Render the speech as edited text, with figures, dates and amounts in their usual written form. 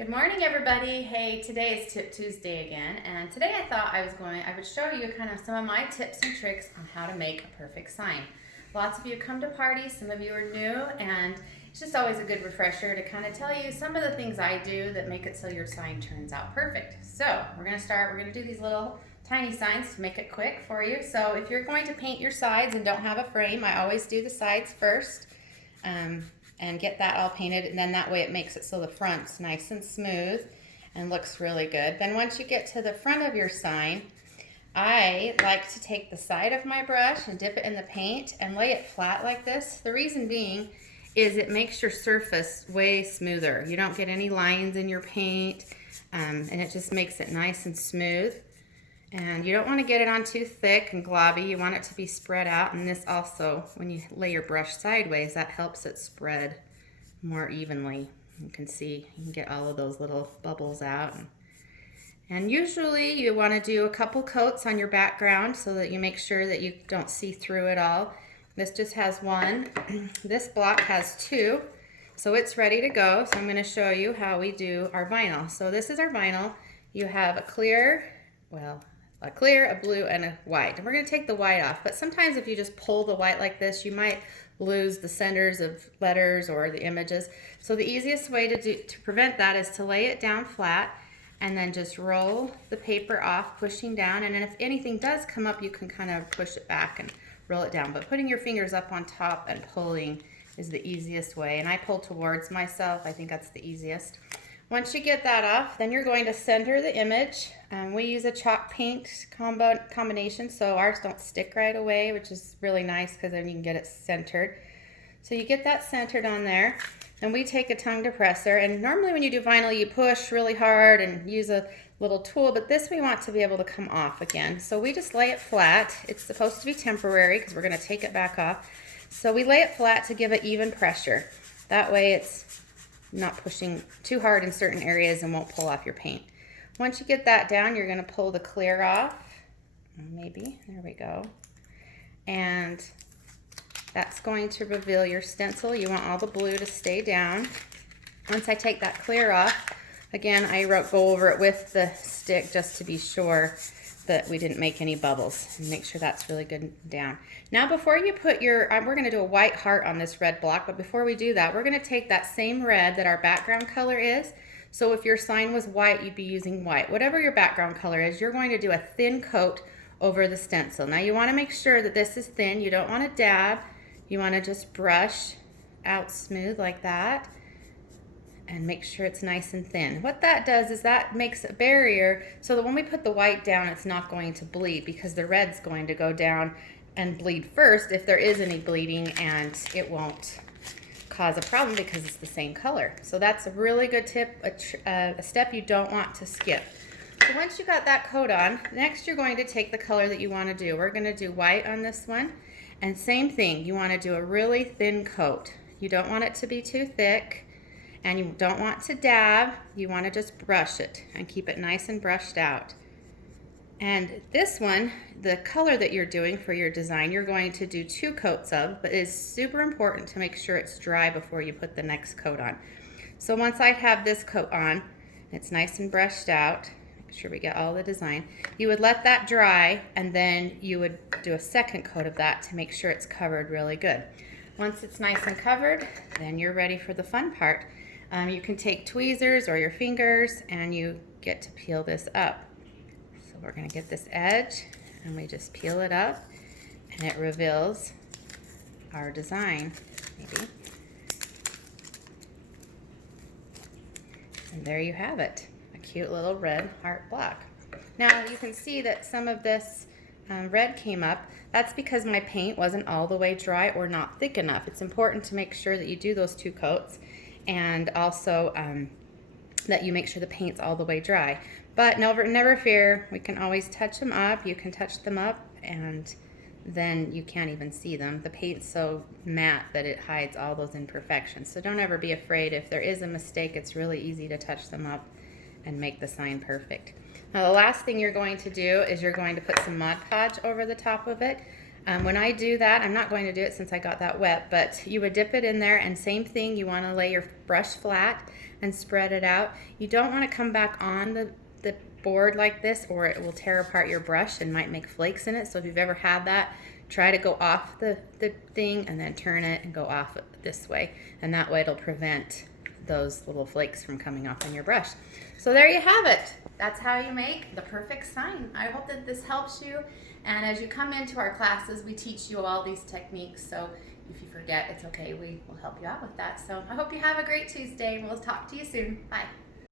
Good morning, everybody. Hey, today is Tip Tuesday again, and today I thought I would show you kind of some of my tips and tricks on how to make a perfect sign. Lots of you come to parties, some of you are new, and it's just always a good refresher to kind of tell you some of the things I do that make it so your sign turns out perfect. So we're gonna do these little tiny signs to make it quick for you. So if you're going to paint your sides and don't have a frame, I always do the sides first. And get that all painted, and then that way it makes it so the front's nice and smooth and looks really good. Then once you get to the front of your sign, I like to take the side of my brush and dip it in the paint and lay it flat like this. The reason being is it makes your surface way smoother. You don't get any lines in your paint, and it just makes it nice and smooth. And you don't want to get it on too thick and globby. You want it to be spread out. And this also, when you lay your brush sideways, that helps it spread more evenly. You can see, you can get all of those little bubbles out. And usually you want to do a couple coats on your background so that you make sure that you don't see through it all. This just has one. This block has two. So it's ready to go. So I'm going to show you how we do our vinyl. So this is our vinyl. You have a clear, a blue, and a white. And we're going to take the white off, but sometimes if you just pull the white like this, you might lose the centers of letters or the images. So the easiest way to prevent that is to lay it down flat and then just roll the paper off, pushing down. And then if anything does come up, you can kind of push it back and roll it down. But putting your fingers up on top and pulling is the easiest way. And I pull towards myself. I think that's the easiest. Once you get that off, then you're going to center the image. We use a chalk paint combination, so ours don't stick right away, which is really nice because then you can get it centered. So you get that centered on there, and we take a tongue depressor. And normally when you do vinyl, you push really hard and use a little tool, but this we want to be able to come off again. So we just lay it flat. It's supposed to be temporary because we're going to take it back off. So we lay it flat to give it even pressure. That way it's not pushing too hard in certain areas and won't pull off your paint. Once you get that down, you're going to pull the clear off. Maybe, there we go. And that's going to reveal your stencil. You want all the blue to stay down. Once I take that clear off, again, I go over it with the stick just to be sure that we didn't make any bubbles, and make sure that's really good down. Now before you put your, we're going to do a white heart on this red block, but before we do that, we're going to take that same red that our background color is. So if your sign was white, you'd be using white. Whatever your background color is, you're going to do a thin coat over the stencil. Now you want to make sure that this is thin. You don't want to dab. You want to just brush out smooth like that and make sure it's nice and thin. What that does is that makes a barrier so that when we put the white down, it's not going to bleed, because the red's going to go down and bleed first if there is any bleeding, and it won't cause a problem because it's the same color. So that's a really good tip, a step you don't want to skip. So once you got that coat on, next you're going to take the color that you want to do. We're going to do white on this one, and same thing, you want to do a really thin coat. You don't want it to be too thick, and you don't want to dab. You want to just brush it and keep it nice and brushed out. And this one, the color that you're doing for your design, you're going to do 2 coats of, but it's super important to make sure it's dry before you put the next coat on. So once I have this coat on, it's nice and brushed out, make sure we get all the design, you would let that dry, and then you would do a second coat of that to make sure it's covered really good. Once it's nice and covered, then you're ready for the fun part. You can take tweezers or your fingers and you get to peel this up. So we're going to get this edge and we just peel it up, and it reveals our design, maybe. And there you have it, a cute little red heart block. Now you can see that some of this red came up. That's because my paint wasn't all the way dry or not thick enough. It's important to make sure that you do those 2 coats, and also that you make sure the paint's all the way dry. But never fear, we can always touch them up. You can touch them up and then you can't even see them. The paint's so matte that it hides all those imperfections. So don't ever be afraid. If there is a mistake, it's really easy to touch them up and make the sign perfect. Now the last thing you're going to do is you're going to put some Mod Podge over the top of it. When I do that, I'm not going to do it since I got that wet, but you would dip it in there, and same thing, you want to lay your brush flat and spread it out. You don't want to come back on the board like this, or it will tear apart your brush and might make flakes in it. So if you've ever had that, try to go off the thing and then turn it and go off this way, and that way it'll prevent those little flakes from coming off on your brush. So there you have it. That's how you make the perfect sign. I hope that this helps you, and as you come into our classes, we teach you all these techniques, so if you forget, it's okay. We will help you out with that. So I hope you have a great Tuesday. We'll talk to you soon. Bye.